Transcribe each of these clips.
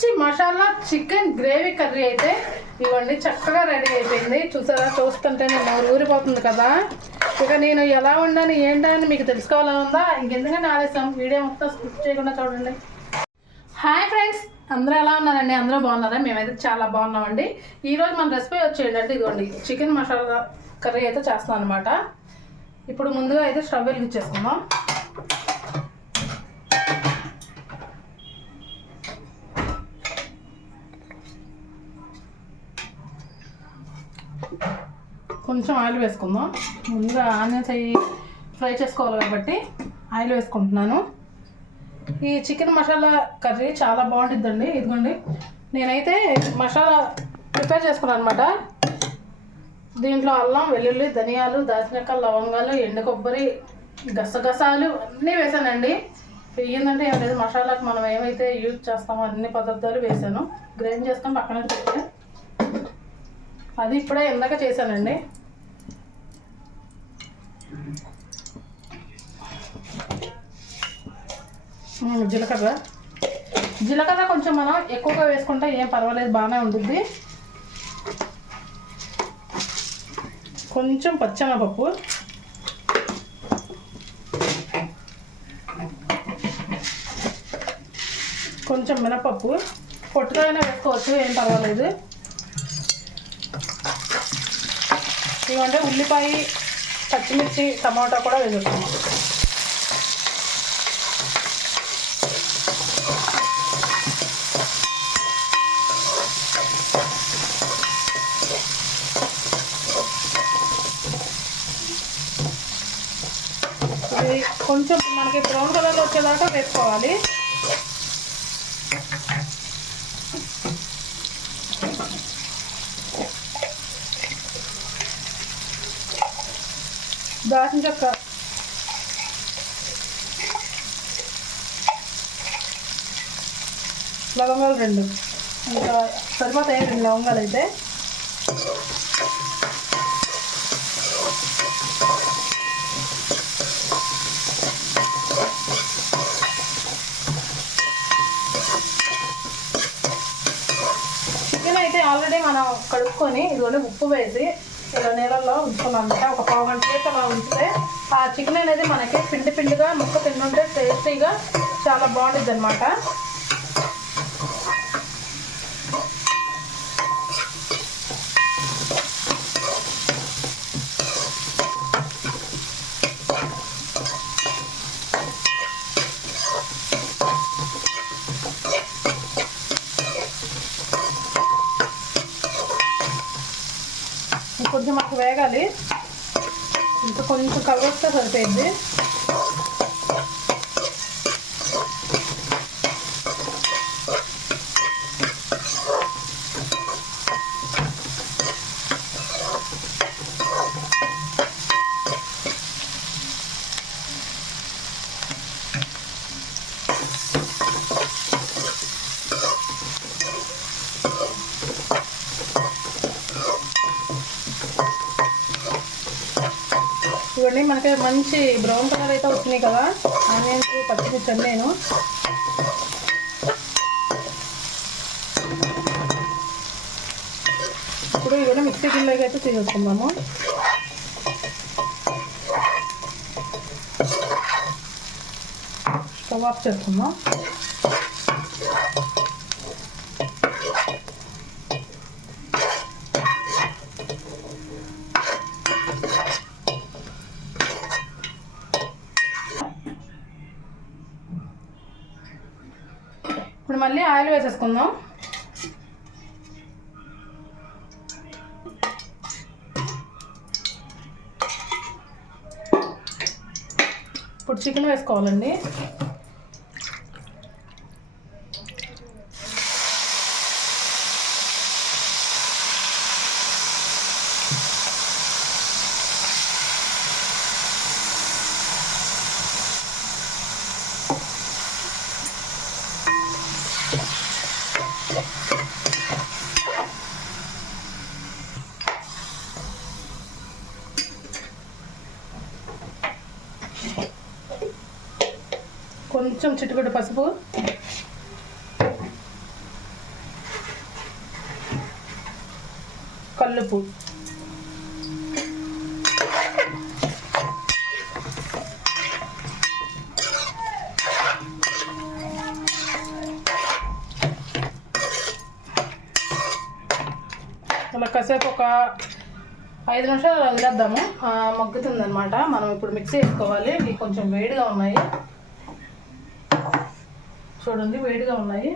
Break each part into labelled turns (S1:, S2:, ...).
S1: మంచి masala chicken gravy curry అయితే ఇవన్నీ చక్కగా రెడీ అయిపోయింది. చూసారా? చూస్తుంటే నేను ఊరిపోతుంది కదా. ఇక నేను ఎలా ఉండాలి ఏంటని మీకు తెలుసుకోవాలని ఉందా? ఇంకెందుకంటే ఆలస్యం. వీడియో మొత్తం స్కిప్ చేయకుండా చూడండి. Hi friends. అందరూ ఎలా ఉన్నారండి? అందరూ బాగున్నారా? మేమైతే చాలా బాగున్నామండి. ఈరోజు మన రెసిపీ వచ్చి ఏంటంటే ఇదిగోండి. చికెన్ మసాలా కర్రీ అయితే చేస్తాం అనమాట ఇప్పుడు ముందుగా అయితే స్టవ్ వెలిగించేసుకుందాం. కొంచెం ఆయిల్ వేసుకుందాం. ముందుగా ఆనియన్స్ అవి ఫ్రై చేసుకోవాలి కాబట్టి ఆయిల్ వేసుకుంటున్నాను. ఈ చికెన్ మసాలా కర్రీ చాలా బాగుంటుందండి. ఇదిగోండి నేనైతే మసాలా ప్రిపేర్ చేసుకున్నాను అనమాట దీంట్లో అల్లం వెల్లుల్లి ధనియాలు దాల్చిన లవంగాలు ఎండు కొబ్బరి గసగసాలు అన్నీ వేసానండి. ఏంటంటే ఏం లేదు మసాలాకి మనం ఏమైతే యూజ్ చేస్తామో అన్ని పదార్థాలు వేసాను. గ్రైండ్ చేస్తాం పక్కన పెట్టి అది ఇప్పుడే ఇందాక చేశానండి. జీలకర్ర. జీలకర్ర కొంచెం మనం ఎక్కువగా వేసుకుంటే ఏం పర్వాలేదు బాగానే ఉంటుంది కొంచెం పచ్చెనపప్పు. కొంచెం మినపప్పు. పొట్టుతో అయినా వేసుకోవచ్చు ఏం పర్వాలేదు. ఇవంటే ఉల్లిపాయ పచ్చిమిర్చి టమాటా కూడా వేసేస్తాము ఇది కొంచెం మనకి బ్రౌన్ కలర్లో వచ్చేదాకా వేసుకోవాలి. దాచిన చెక్క. లవంగాలు రెండు. ఇంకా సరిపోతాయి రెండు లవంగాలు అయితే చికెన్ అయితే ఆల్రెడీ మనం కడుక్కొని ఇదిగోండి ఉప్పు వేసి ఇలా నీళ్ళల్లో ఉంచుకున్నాం. ఒక పావు గంట సేపు అలా ఉంచితే ఆ చికెన్ అనేది మనకి పిండి పిండిగా ముక్క తింటుంటే టేస్టీగా చాలా బాగుంటుంది అనమాట కొంచెం మాకు వేగాలి. ఇంకా కొంచెం కలర్ వస్తే సరిపోయింది. మనకి మంచి బ్రౌన్ కలర్ అయితే వచ్చినాయి కదా. ఆనియన్స్ పచ్చిమిర్చి నేను ఇప్పుడు ఇవి కూడా మిక్సీ గిన్నెలోకి అయితే తీసుకుందాము స్టవ్ ఆఫ్ చేస్తున్నాం ఇప్పుడు మళ్ళీ వేసుకుందాం. ఇప్పుడు చికెన్ వేసుకోవాలండి. కొంచెం చిట్టుకుడు పసుపు. కల్లుపు అలా కాసేపు ఒక ఐదు నిమిషాలు వదిలేద్దాము. మగ్గుతుంది అనమాట మనం ఇప్పుడు మిక్స్ చేసుకోవాలి ఇవి కొంచెం వేడిగా ఉన్నాయి. చూడండి వేడిగా ఉన్నాయి.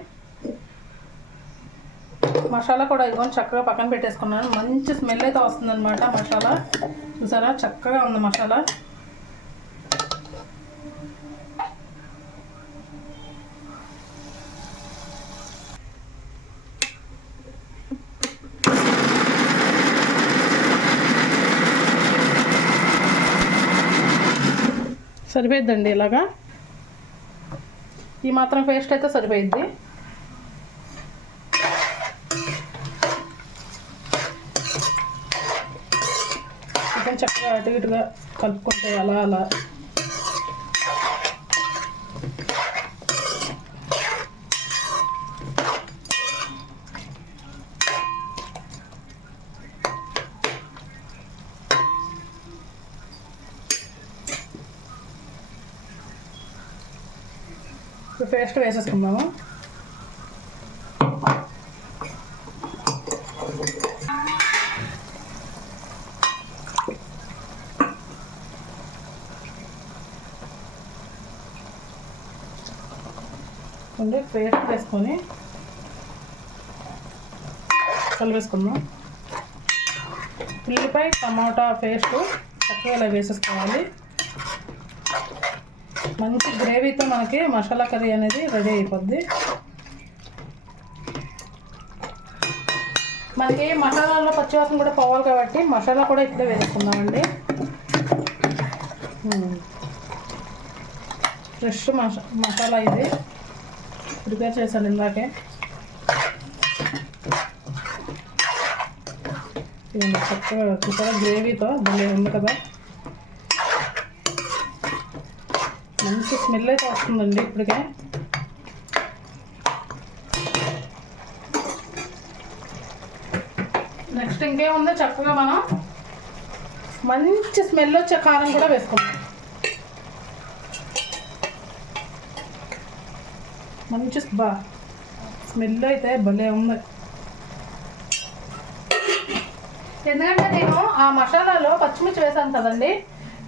S1: మసాలా కూడా ఇదిగోని చక్కగా పక్కన పెట్టేసుకున్నాను. మంచి స్మెల్ అయితే వస్తుందన్నమాట మసాలా. చూసారా? చక్కగా ఉంది మసాలా. సరిపోద్దండి ఇలాగా? ఈ మాత్రం పేస్ట్ అయితే సరిపోయిద్ది చికెన్ చక్కగా అటు ఇటుగా కలుపుకుంటే అలా అలా పేస్ట్ వేసేసుకుందాము? కొంచెం పేస్ట్ వేసుకొని కలిపేసుకుందాం. ఉల్లిపాయ టమాటా పేస్ట్ చక్కగా ఇలా వేసేసుకోవాలి. మంచి గ్రేవీతో మనకి మసాలా కర్రీ అనేది రెడీ అయిపోద్ది. మనకి మసాలాలో పచ్చివాసన కూడా పోవాలి కాబట్టి మసాలా కూడా ఇప్పుడే వేసుకుందామండి. ఫ్రెష్ మసా మసాలా ఇది. ప్రిపేర్ చేశాను ఇందాకే. ఇది చక్కగా చూసారా గ్రేవీతో భలే ఉంది కదా. మంచి స్మెల్ అయితే వస్తుందండి ఇప్పటికే. నెక్స్ట్ ఇంకేముందో చక్కగా మనం మంచి స్మెల్ వచ్చే కారం కూడా వేసుకుందాం. మంచి బా స్మెల్ అయితే భలే ఉంది. ఎందుకంటే నేను ఆ మసాలాలో పచ్చిమిర్చి వేసాను కదండి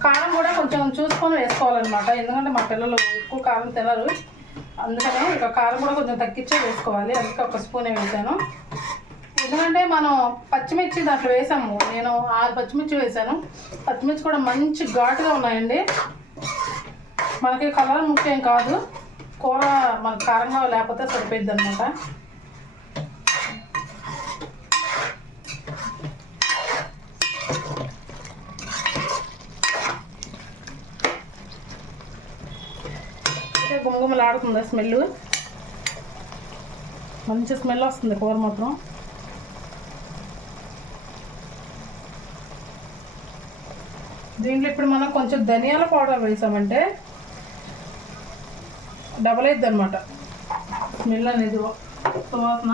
S1: కారం కూడా కొంచెం చూసుకొని వేసుకోవాలన్నమాట. ఎందుకంటే మా పిల్లలు ఎక్కువ కారం తినరు. అందుకనే ఇక కారం కూడా కొంచెం తగ్గించే వేసుకోవాలి. అందుకే ఒక స్పూనే వేసాను. ఎందుకంటే మనం పచ్చిమిర్చి దాంట్లో వేసాము. నేను ఆరు పచ్చిమిర్చి వేసాను. పచ్చిమిర్చి కూడా మంచి ఘాటుగా ఉన్నాయండి. మనకి కలర్ ముఖ్యం కాదు. కూర మనకు కారంగా లేకపోతే సరిపోద్ది అనమాట గుమగుమలాడుతుంది స్మెల్ మంచి స్మెల్ వస్తుంది కూర మాత్రం. దీంట్లో ఇప్పుడు మనం కొంచెం ధనియాల పౌడర్ వేసామంటే డబల్ అయిద్ది అనమాట స్మెల్ అనేది సువాసన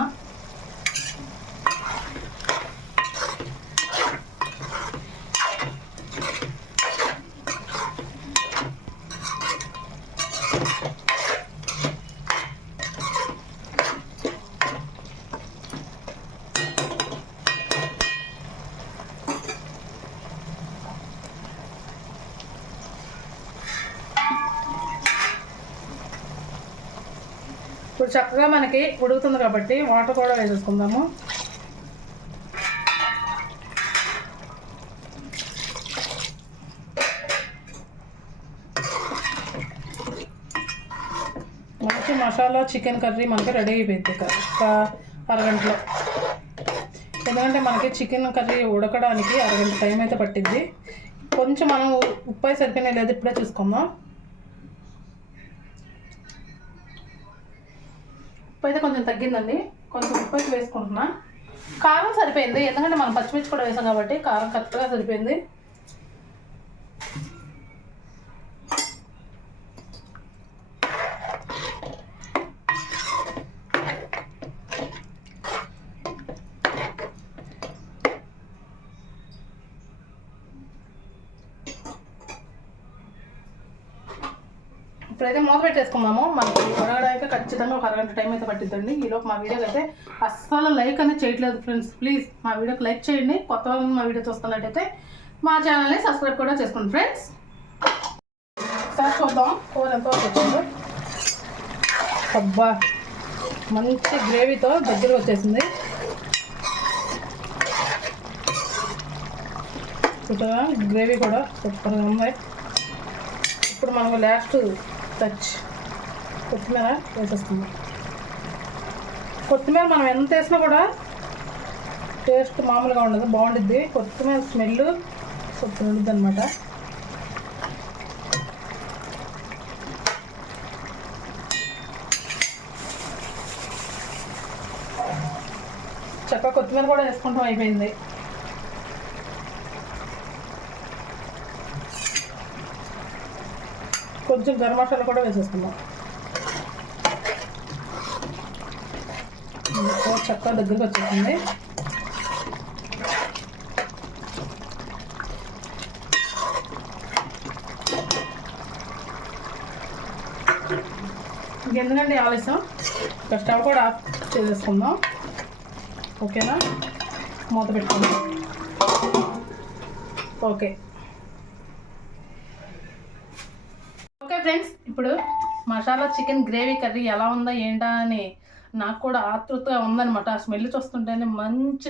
S1: చక్కగా మనకి ఉడుకుతుంది కాబట్టి వాటర్ కూడా వేసేసుకుందాము. మంచి మసాలా చికెన్ కర్రీ మనకి రెడీ అయిపోయింది ఇక ఒక అరగంటలో. ఎందుకంటే మనకి చికెన్ కర్రీ ఉడకడానికి అరగంట టైం అయితే పట్టింది కొంచెం మనం ఉప్పు సరిపోయినా లేదు ఇప్పుడే చూసుకుందాం. ఉప్పు అయితే కొంచెం తగ్గిందండి. కొంచెం ఉప్పు అయితే వేసుకుంటున్నా. కారం సరిపోయింది. ఎందుకంటే మనం పచ్చిమిర్చి కూడా వేసాం కాబట్టి కారం కరెక్ట్గా సరిపోయింది. ఇప్పుడైతే మూత పెట్టేసుకున్నాము మనకి ఉడకడానికి ఖచ్చితంగా ఒక అరగంట టైం అయితే పట్టిద్దండి. ఈలోపు మా వీడియోకి అయితే అస్సలు లైక్ అనేది చేయట్లేదు ఫ్రెండ్స్. ప్లీజ్ మా వీడియోకి లైక్ చేయండి. కొత్త వాళ్ళని మా వీడియో చూస్తున్నట్టయితే మా ఛానల్ని సబ్స్క్రైబ్ కూడా చేసుకోండి ఫ్రెండ్స్. సార్ చూద్దాం. కూర ఎంతో వచ్చిందో. అబ్బా మంచి గ్రేవీతో దగ్గర వచ్చేసింది. గ్రేవీ కూడా సూపర్గా ఉంది. ఇప్పుడు మనకు లాస్ట్ టచ్ కొత్తిమీర వేసేస్తుంది కొత్తిమీర మనం ఎంత వేసినా కూడా టేస్ట్ మామూలుగా ఉండదు బాగుండిద్ది. కొత్తిమీర స్మెల్ సూపర్ ఉంటుంది అనమాట చక్కగా కొత్తిమీర కూడా వేసుకుంటాం అయిపోయింది. కొంచెం గరం మసాలా కూడా వేసేసుకుందాం. చక్క దగ్గరకు దగ్గరికి వచ్చేసింది ఇంకెందుకండి ఆలస్యం? ఇక స్టవ్ కూడా ఆఫ్ చేసేసుకుందాం. ఓకేనా? మూత పెట్టుకుందాం. ఓకే ఫ్రెండ్స్ ఇప్పుడు మసాలా చికెన్ గ్రేవీ కర్రీ ఎలా ఉందా ఏంటా అని నాకు కూడా ఆతృతగా ఉందన్నమాట. ఆ స్మెల్ చూస్తుంటేనే మంచి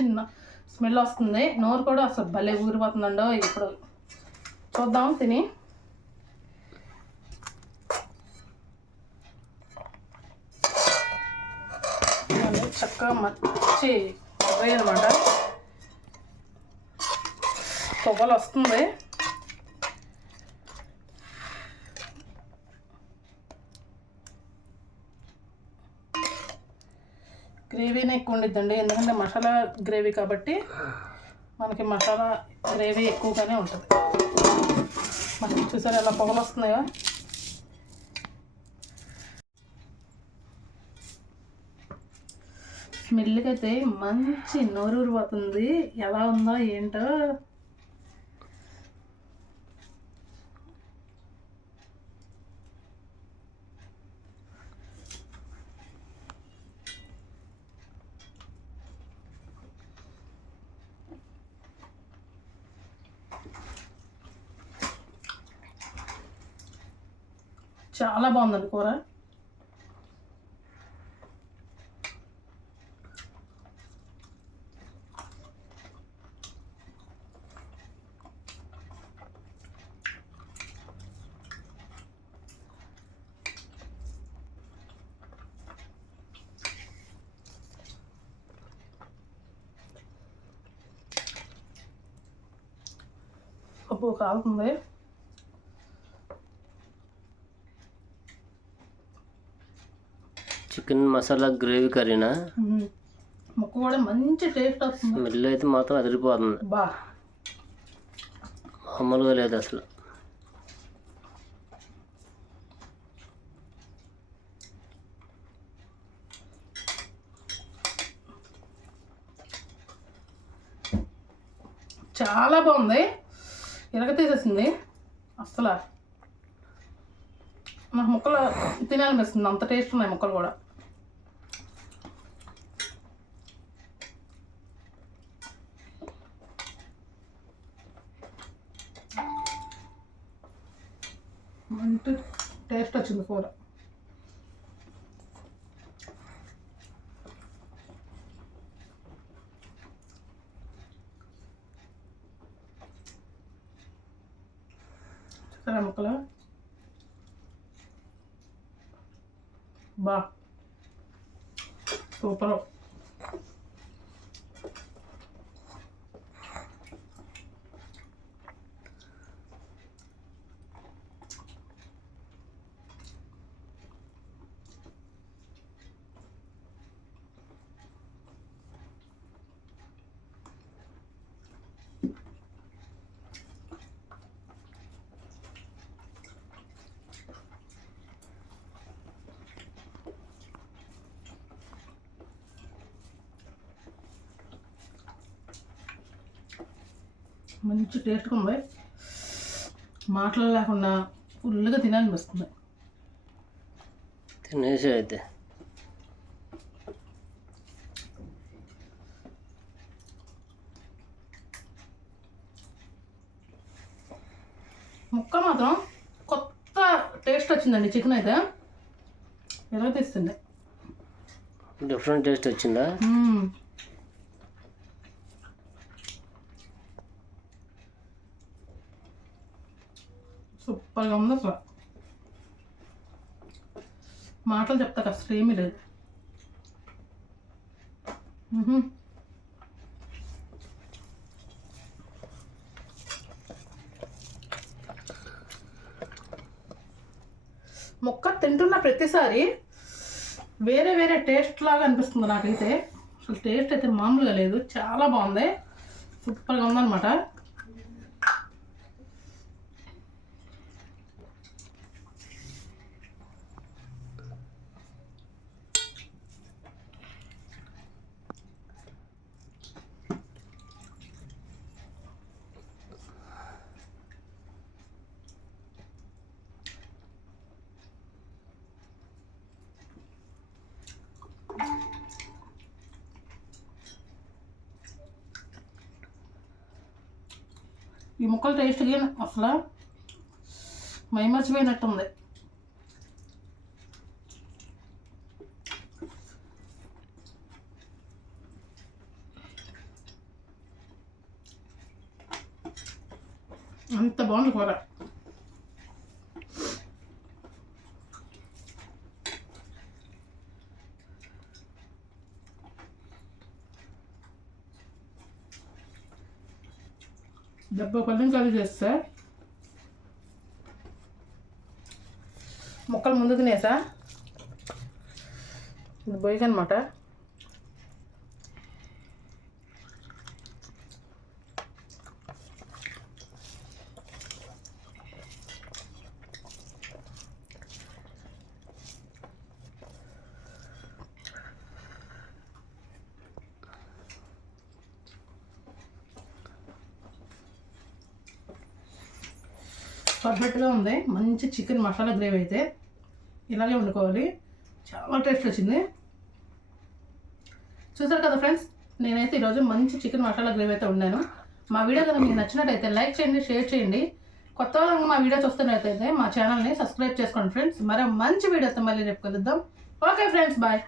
S1: స్మెల్ వస్తుంది. నోరు కూడా అసలు భలే ఊరిపోతుందండో ఇప్పుడు. చూద్దాం తిని. చక్కగా మంచి కర్రీ అనమాట పొగలు వస్తుంది గ్రేవీనే ఎక్కువ ఉండిద్దండి. ఎందుకంటే మసాలా గ్రేవీ కాబట్టి మనకి మసాలా గ్రేవీ ఎక్కువగానే ఉంటుంది. మనకి చూసారు ఎలా పొగలు వస్తున్నాయో? స్మెల్కి అయితే మంచి నోరూరు పోతుంది ఎలా ఉందో ఏంటో చాలా బాగుందండి కూర. అబ్బో కాలుతుంది.
S2: చికెన్ మసాలా గ్రేవీ కర్రీనా.
S1: ముక్క కూడా మంచి టేస్ట్ వస్తుంది.
S2: స్మెల్ అయితే మాత్రం అదిరిపోతుంది.
S1: బా.
S2: మామూలుగా లేదు అసలు.
S1: చాలా బాగుంది. ఇరగ తీసేసింది. అస్సలు. నాకు ముక్కలు తినాలనిపిస్తుంది. అంత టేస్ట్ ఉన్నాయి ముక్కలు కూడా. టేస్ట్ వచ్చింది కూర చూసారా ముక్కలు బా సూపర్ మంచి టేస్ట్గా ఉంది మాటలు లేకుండా ఫుల్గా తినాలనిపిస్తుంది.
S2: తినేసి అయితే.
S1: ముక్క మాత్రం కొత్త టేస్ట్ వచ్చిందండి చికెన్ అయితే. ఎలా తీస్తుంది?
S2: డిఫరెంట్ టేస్ట్ వచ్చిందా?
S1: సూపర్గా ఉంది అసలు మాటలు చెప్తాక అసలు ఏమీ లేదు. మొక్క తింటున్న ప్రతిసారి వేరే వేరే టేస్ట్ లాగా అనిపిస్తుంది నాకైతే. అసలు టేస్ట్ అయితే మామూలుగా లేదు చాలా బాగుంది. సూపర్గా ఉందన్నమాట. ఈ ముక్కలు టేస్ట్గా అసలు మైమర్చిపోయినట్టుంది అంత బాగుంది కూర డబ్బా పళ్ళని కర్రీ చేస్తా. మొక్కలు ముందు తినేసా? ఇది బొయ్యి పర్ఫెక్ట్గా ఉంది. మంచి చికెన్ మసాలా గ్రేవీ అయితే ఇలాగే వండుకోవాలి. చాలా టేస్ట్ వచ్చింది. చూసారు కదా ఫ్రెండ్స్ నేనైతే ఈరోజు మంచి చికెన్ మసాలా గ్రేవీ అయితే ఉన్నాను మా వీడియో కనుక మీకు నచ్చినట్టయితే లైక్ చేయండి షేర్ చేయండి. కొత్త వాళ్ళంగా మా వీడియో చూస్తున్నట్టయితే మా ఛానల్ని సబ్స్క్రైబ్ చేసుకోండి ఫ్రెండ్స్. మరో మంచి వీడియోతో మళ్ళీ రేపు కలుద్దాం. Okay friends bye.